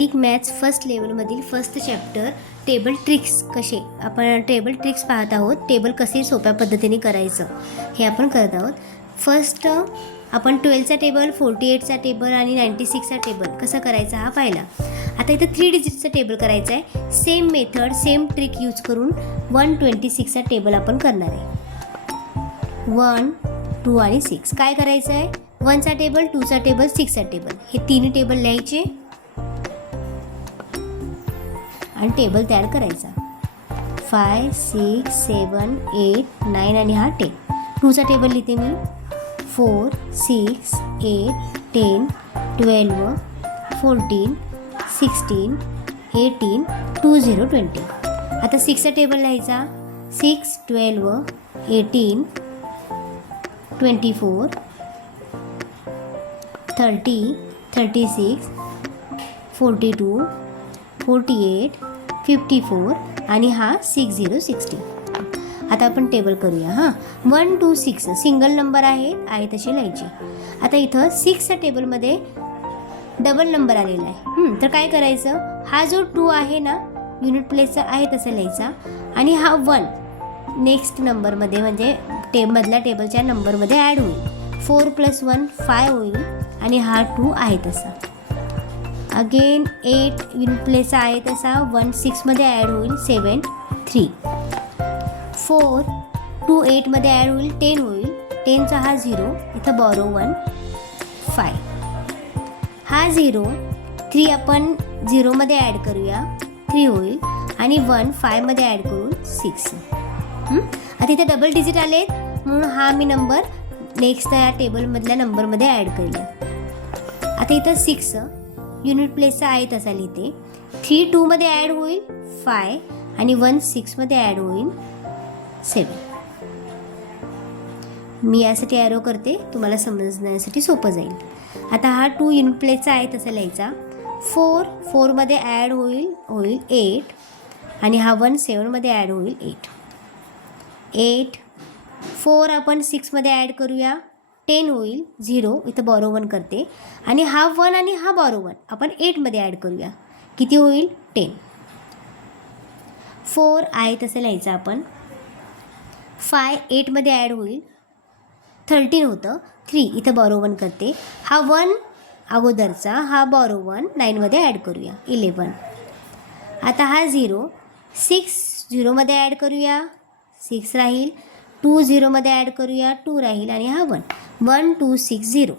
Basic maths first लेवलमधील first chapter table tricks कसे आपण टेबल ट्रिक्स पाहत आहोत. टेबल कसे सोप्या पद्धतीने करायचं हे आपण करत आहोत. फर्स्ट आपण 12चा टेबल, 48चा टेबल आणि 96चा टेबल कसा करायचा हा पाहिला. आता इथं 3 डिजिटचा टेबल करायचा आहे. Same method same trick use करून 126चा टेबल आपण करणार आहे. 1, 2 आणि 6 काय करायचं आहे. 1चा टेबल, 2चा टेबल, 6चा टेबल हे तिन्ही टेबल लिहायचे आणि टेबल तयार करायचा. 5, 6, 7, 8, 9 आणि हा 10. 2चा टेबल लिहिते मी. 4, 6, 8, 10, 12, 14, 16, 18, 20, 20. आता 6चा टेबल लिहायचा. 6, 12, 18, 24, 30, 36, 42, 48, 54 आणि हा 60, 60. आता आपण टेबल करूया. हां 1, 2, 6 सिंगल नंबर आहे तसे लिहायचे. आता इथं 6च्या टेबलमध्ये डबल नंबर आलेला आहे. तर काय करायचं, हा जो 2 आहे ना युनिट प्लेसचा आहे तसं लिहायचा आणि हा 1 नेक्स्ट नंबरमध्ये म्हणजे मधल्या टेबलच्या नंबरमध्ये ॲड होईल. 4 + 1 5 होईल आणि हा 2 आहे तसा. अगेन 8 युनिट प्लेसचा आहे तसा 1 6मध्ये ॲड होईल 7 3. 4 2 8मध्ये ॲड होईल 10 होईल. 10चा हा 0 इथं बॉरो 1 5. हा 0 3 आपण 0मध्ये ॲड करूया 3 होईल आणि 1 5मध्ये ॲड करून 6. आता इथे डबल डिजिट आलेत म्हणून हा मी नंबर नेक्स्ट या टेबलमधल्या नंबरमध्ये ॲड करूया. आता इथं 6 युनिट प्लेसचा आहे तसा लिहिते. 3 2मध्ये ॲड होईल 5 आणि 1 6मध्ये ॲड होईल 7. मी यासाठी ॲरो करते तुम्हाला समजण्यासाठी सोपं जाईल. आता हा 2 युनिट प्लेसचा आहे तसा लिहायचा. 4 4मध्ये ॲड होईल 8 आणि हा 1 7मध्ये ॲड होईल 8. 8 4 आपण 6मध्ये ॲड करूया 10 होईल 0 इथं बॉरो 1 करते आणि हा 1 आणि हा बॉरो 1 आपण 8मध्ये ॲड करूया किती होईल 10. 4 आहे तसं लिहायचं आपण. 5 8मध्ये ॲड होईल 13 होतं 3 इथं बॉरो 1 करते. हा 1 अगोदरचा हा बॉरो 1 9मध्ये ॲड करूया 11. आता हा 0 6 0मध्ये ॲड करूया 6 राहील. 2 0मध्ये ॲड करूया 2 राहील आणि हा 1 1 2 6 0.